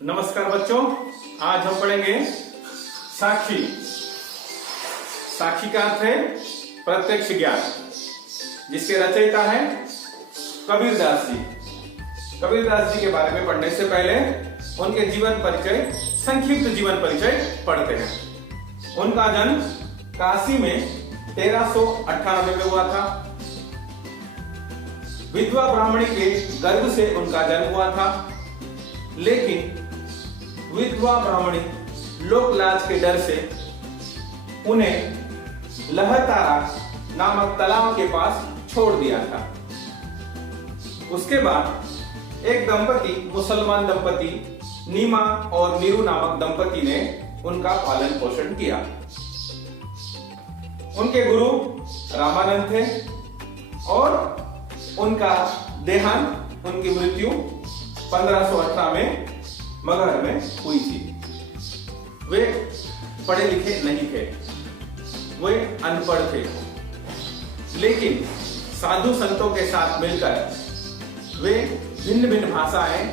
नमस्कार बच्चों, आज हम पढ़ेंगे साक्षी। साक्षी का अर्थ है प्रत्यक्ष ज्ञान, जिसके रचयिता है कबीरदास जी। कबीरदास जी के बारे में पढ़ने से पहले उनके जीवन परिचय, संक्षिप्त जीवन परिचय पढ़ते हैं। उनका जन्म काशी में 1398 में हुआ था। विधवा ब्राह्मणी के गर्भ से उनका जन्म हुआ था, लेकिन विधवा ब्राह्मणी लोक लाज के डर से उन्हें लहरतारा नामक तालाब के पास छोड़ दिया था। उसके बाद एक दंपति, मुसलमान दंपति नीमा और नीरू नामक दंपति ने उनका पालन पोषण किया। उनके गुरु रामानंद थे और उनका देहांत, उनकी मृत्यु 1518 में मगहर में हुई थी। वे पढ़े लिखे नहीं थे, वे अनपढ़ थे, लेकिन साधु संतों के साथ मिलकर वे भिन्न भिन्न भाषाएं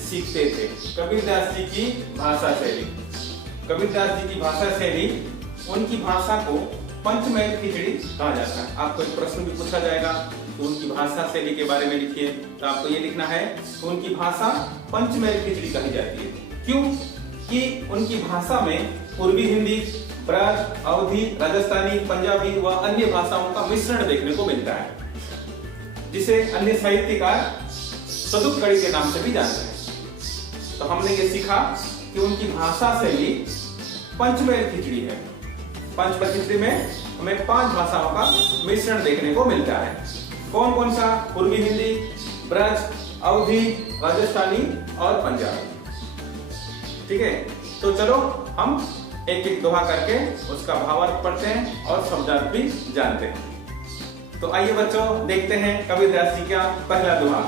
सीखते थे। कबीरदास जी की भाषा शैली, कबीरदास जी की भाषा शैली, उनकी भाषा को पंचमेल खिचड़ी कहा जाता है। आपको एक प्रश्न भी पूछा जाएगा तो उनकी भाषा शैली के बारे में लिखिए, तो आपको ये लिखना है कि उनकी भाषा पंचमेल खिचड़ी कही जाती है। क्यों? कि उनकी भाषा में पूर्वी हिंदी, ब्रज, अवधी, राजस्थानी, पंजाबी व अन्य भाषाओं का मिश्रण देखने को मिलता है, जिसे अन्य साहित्यकार सदुपकड़ी के नाम से भी जानते हैं। तो हमने ये सीखा कि उनकी भाषा शैली पंचमेल खिचड़ी है। पंचमेल खिचड़ी में हमें 5 भाषाओं का मिश्रण देखने को मिलता है। कौन कौन सा? पूर्वी हिंदी, ब्रज, अवधी, राजस्थानी और पंजाबी। ठीक है, तो चलो हम एक एक दोहा करके उसका भावार्थ पढ़ते हैं और शब्दार्थ भी जानते हैं। तो आइए बच्चों, देखते हैं कबीरदास जी का पहला दोहा।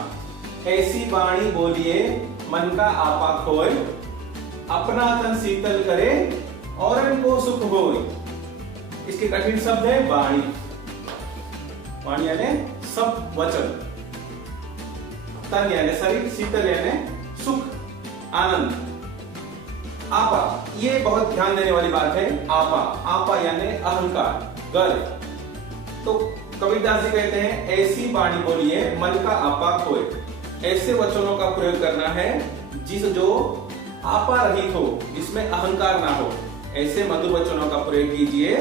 ऐसी वाणी बोलिए मन का आपा खोए, अपना तन शीतल करे औरन को सुख होए। इसके कठिन शब्द है वाणी। वाणी यानी सब वचन, तन यानी शरीर, शीतल यानी सुख, आनंद। आपा, ये बहुत ध्यान देने वाली बात है। आपा, आपा यानी अहंकार, गर्व। तो कबीरदास जी कहते हैं ऐसी वाणी बोलिए मन का आपा खोए। ऐसे वचनों का प्रयोग करना है जो आपा रहित हो, जिसमें अहंकार ना हो। ऐसे मधुर वचनों का प्रयोग कीजिए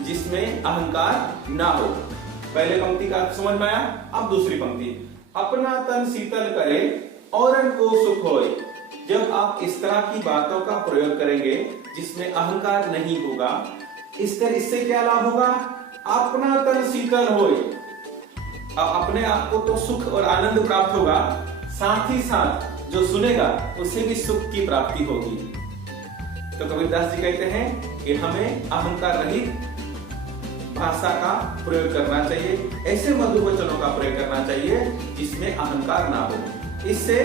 जिसमें अहंकार ना हो। पहले पंक्ति का समझ में आया? अब दूसरी पंक्ति। अपना तन शीतल करे औरन को सुख होए। जब आप इस तरह की बातों का प्रयोग करेंगे जिसमें अहंकार नहीं होगा, इससे क्या लाभ होगा? अपना तन शीतल होए। अपने आप को तो सुख और आनंद प्राप्त होगा, साथ ही साथ जो सुनेगा उसे भी सुख की प्राप्ति होगी। तो कबीरदास जी कहते हैं कि हमें अहंकार रहित भाषा का प्रयोग करना चाहिए, ऐसे मधुर वचनों का प्रयोग करना चाहिए जिसमें अहंकार ना हो। इससे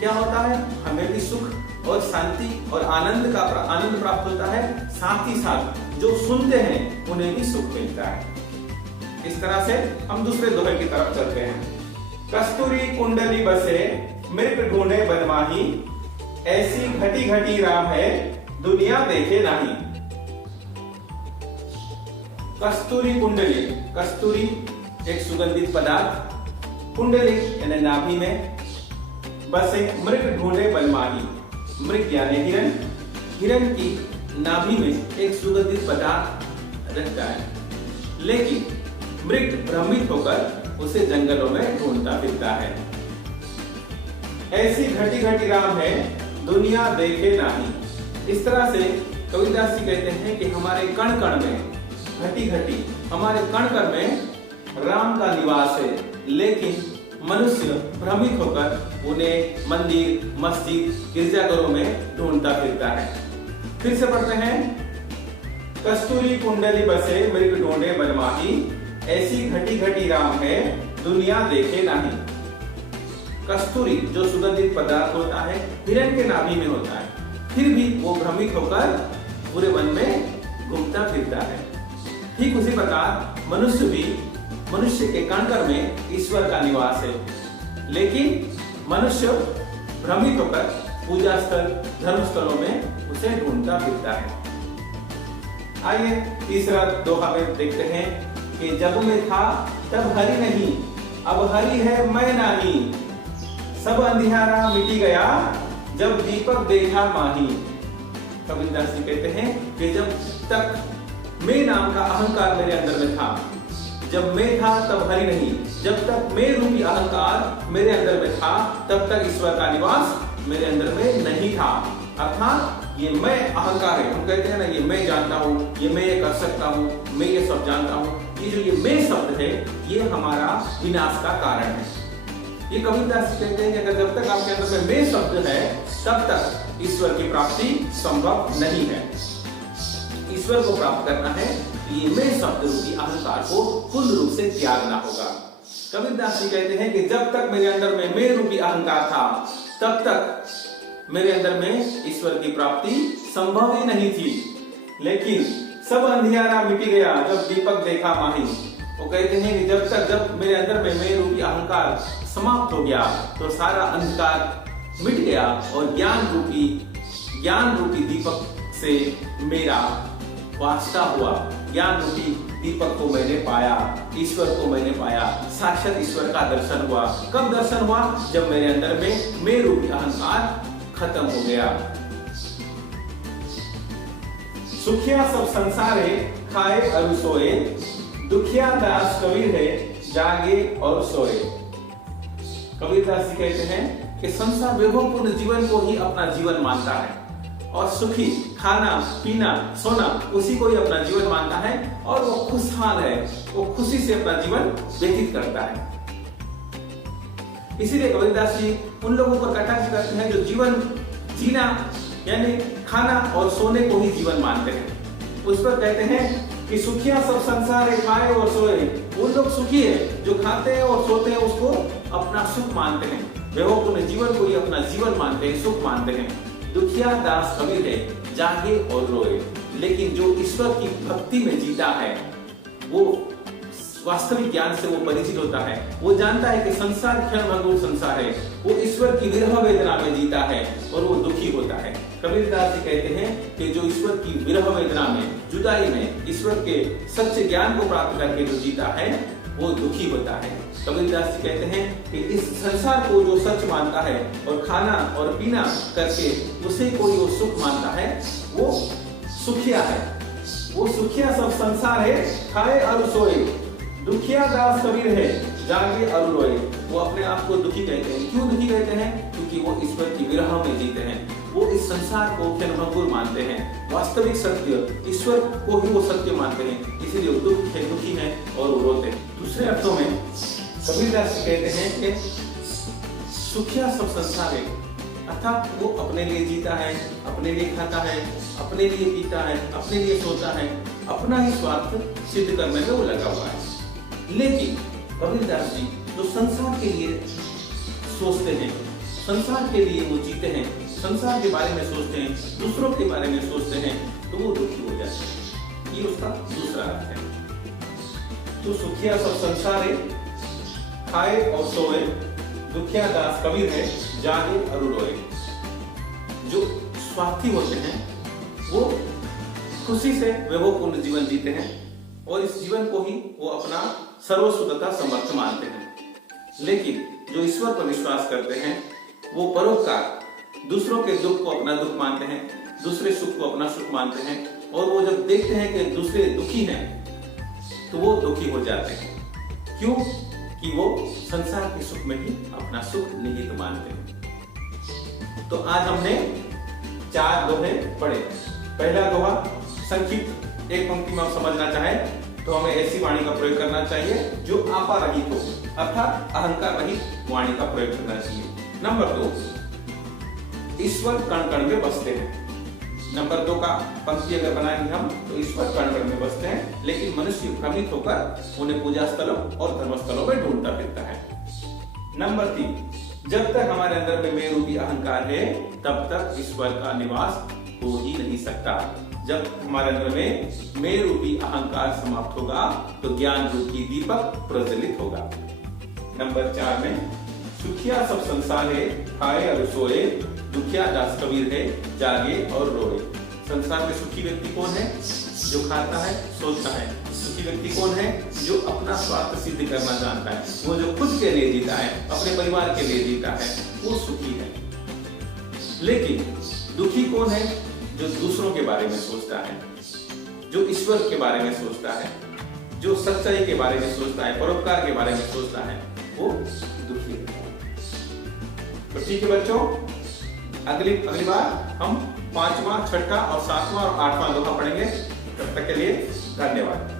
क्या होता है? हमें भी सुख और शांति और आनंद प्राप्त होता है, साथ ही साथ जो सुनते हैं उन्हें भी सुख मिलता है। इस तरह से हम दूसरे दोहे की तरफ चलते हैं। कस्तूरी कुंडली बसे मृग ढूंढे बनमाही, ऐसी घटी घटी राम है दुनिया देखे नहीं। कस्तूरी कुंडली, कस्तूरी एक सुगंधित पदार्थ, कुंडली यानी नाभि में, बसे मृग ढूंढे बनमाही। मृग यानी हिरण, हिरण की नाभि में एक सुगंधित पदार्थ रहता है, लेकिन मृग भ्रमित होकर उसे जंगलों में ढूंढता फिरता है। ऐसी घटी घटी राम है दुनिया देखे नहीं। इस तरह से कबीरदास जी कहते हैं कि हमारे कण कण में, घटी घटी हमारे कण कण में राम का निवास है, लेकिन मनुष्य भ्रमित होकर उन्हें मंदिर, मस्जिद, गिरजाघरों में ढूंढता फिरता है। फिर से पढ़ते हैं। कस्तूरी कुंडली बसे मृग ढूंढे बनमाही, ऐसी घटी घटी राम है दुनिया देखे नहीं। कस्तूरी जो सुगंधित पदार्थ होता है, हिरण के नाभि में होता है, फिर भी वो भ्रमित होकर पूरे वन में घूमता फिरता है। ठीक उसी प्रकार मनुष्य भी मनुष्य के कण में ईश्वर का निवास है, लेकिन मनुष्य भ्रमित होकर पूजा स्थल, धर्म स्थलों में उसे ढूंढता फिरता है। आइए तीसरा दोहा में देखते हैं कि जब मैं था तब हरि नहीं, अब हरि है मैं नहीं, सब अंधियारा मिटी गया, जब दीपक देखा माही। कबीरदास जी कहते हैं कि जब तक मैं नाम का अहंकार मेरे अंदर में था, जब मैं था तब हरि नहीं, जब तक मैं रूपी अहंकार मेरे अंदर में था तब तक ईश्वर का निवास मेरे अंदर में नहीं था। अर्थात ये मैं अहंकार है, हम कहते हैं ना ये मैं जानता हूँ, ये मैं ये कर सकता हूँ, मैं ये सब जानता हूँ, ये जो ये मैं शब्द है ये हमारा विनाश का कारण है। ये कबीरदास जी कहते हैं कि अगर जब तक आपके अंदर में मैं शब्द है तब तक ईश्वर की प्राप्ति संभव नहीं है। ईश्वर को प्राप्त करना है, ये मैं शब्द रूपी अहंकार को पूर्ण रूप से त्यागना होगा। कबीरदास जी कहते हैं कि जब तक मेरे अंदर में मैं रूपी अहंकार था तब तक मेरे अंदर में ईश्वर की प्राप्ति संभव ही नहीं थी, लेकिन सब अंधियारा मिट गया जब दीपक देखा माही। वो कहते हैं कि जब मेरे अंदर में मैं रूपी अहंकार समाप्त हो गया तो सारा अंधकार मिट गया और ज्ञान रूपी दीपक से मेरा वास्ता हुआ। ज्ञान रूपी दीपक को मैंने पाया, ईश्वर को मैंने पाया, साक्षात ईश्वर का दर्शन हुआ। कब दर्शन हुआ? जब मेरे अंदर में मैं रूपी अहंकार खत्म हो गया। सुखिया सब संसार है, खाए और सोए, दुखिया दास कबीर है, जागे और सोए। कबीरदास जी कहते हैं कि संसार वैभवपूर्ण जीवन को ही अपना जीवन मानता है और सुखी खाना पीना सोना उसी को ही अपना जीवन मानता है और वो खुशहाल है, वो खुशी से अपना जीवन व्यतीत करता है। इसीलिए कबीरदास जी उन लोगों पर कटाक्ष करते हैं जो जीवन जीना यानी खाना और सोने को ही जीवन मानते हैं। उस पर कहते हैं कि सुखिया सब संसार है, खाए और सोए। उन लोग सुखी है जो खाते हैं और सोते हैं, उसको अपना सुख मानते हैं, वैभवपूर्ण जीवन को ही अपना जीवन मानते हैं, सुख मानते हैं। दुखिया दास कबीर है, जागे और रोए। लेकिन जो ईश्वर की भक्ति में जीता है, वो वास्तविक ज्ञान से वो परिचित होता है, वो जानता है कि संसार क्षणभंगुर संसार है, वो ईश्वर की विरह वेदना में जीता है और वो दुखी होता है। कबीरदास जी कहते हैं कि जो ईश्वर की विरह वेदना में, जुदाई में, ईश्वर के सच्चे ज्ञान को प्राप्त करके जो जीता है वो दुखी होता है। कबीरदास जी कहते हैं कि इस संसार को जो सच मानता है और खाना और पीना करके उसे कोई वो सुख मानता है, वो सुखिया है। वो सुखिया सब संसार है, खाए और सोए। दुखिया दास कबीर है, जागे और रोए। वो अपने आप को दुखी कहते हैं। क्यों दुखी कहते हैं? क्योंकि वो ईश्वर की विरह में जीते हैं। वो इस संसार को क्षणभंगुर मानते हैं, वास्तविक सत्य ईश्वर को ही वो सत्य मानते हैं, इसीलिए वो दुखी है और वो रोते हैं। दूसरे अर्थों में कबीरदास जी कहते हैं कि सुखिया सब संसार है, अर्थात वो अपने लिए जीता है, अपने लिए खाता है, अपने लिए पीता है, अपने लिए सोता है, अपना ही स्वार्थ सिद्ध करने में वो लगा हुआ है। लेकिन कबीरदास जी जो संसार के लिए सोचते हैं, संसार के लिए वो जीते हैं, संसार के बारे में सोचते हैं, दूसरों के बारे में सोचते हैं, तो वो दुखी हो जाते हैं। ये उसका दूसरा अर्थ है। तो सुखिया सब संसार है, खाए और सोए, दुखिया दास कबीर है, जागे और रोए। जो स्वार्थी होते हैं वो खुशी से वैभवपूर्ण जीवन जीते हैं और इस जीवन को ही वो अपना सर्वस्व तथा समर्थ मानते हैं। लेकिन जो ईश्वर पर विश्वास करते हैं वो परोपकार, दूसरों के दुख को अपना दुख मानते हैं, दूसरे सुख को अपना सुख मानते हैं, और वो जब देखते हैं कि दूसरे दुखी हैं तो वो दुखी हो जाते हैं। क्यों? कि वो संसार के सुख में ही अपना सुख निहित मानते हैं। तो आज हमने 4 दोहे पढ़े। पहला दोहा संक्षिप्त, एक पंक्ति में आप समझना चाहें तो हमें ऐसी वाणी का प्रयोग करना चाहिए जो आपा रहित हो, अर्थात अहंकार रहित वाणी का प्रयोग करना चाहिए। नंबर 2, ईश्वर कण कण में बसते हैं। नंबर 2 का पंक्ति अगर बनाएंगे हम तो ईश्वर कण कण में बसते हैं, लेकिन मनुष्य भ्रमित होकर उन्हें पूजा स्थलों और धर्मस्थलों में ढूंढता फिरता है। नंबर 3, जब तक हमारे अंदर में मैं रूपी अहंकार है तब तक ईश्वर का निवास हो ही नहीं सकता। जब हमारे अंदर में मैं रूपी अहंकार समाप्त होगा तो ज्ञान रूपी दीपक प्रज्वलित होगा। नंबर 4 में सुखिया सब संसार है, खाए और सोए, दुखिया दास कबीर है, जागे और रोए। संसार में सुखी व्यक्ति कौन है? जो खाता है, सोता है। सुखी व्यक्ति कौन है? जो अपना स्वार्थ सिद्ध करना जानता है, वो जो खुद के लिए जीता है, अपने परिवार के लिए जीता है, वो सुखी है। लेकिन दुखी कौन है? जो दूसरों के बारे में सोचता है, जो ईश्वर के बारे में सोचता है, जो सच्चाई के बारे में सोचता है, परोपकार के बारे में सोचता है, वो दुखी है। तो ठीक है बच्चों, अगली बार हम 5वां, 6वां और 7वां और 8वां दोहा पढ़ेंगे। तब तक के लिए धन्यवाद।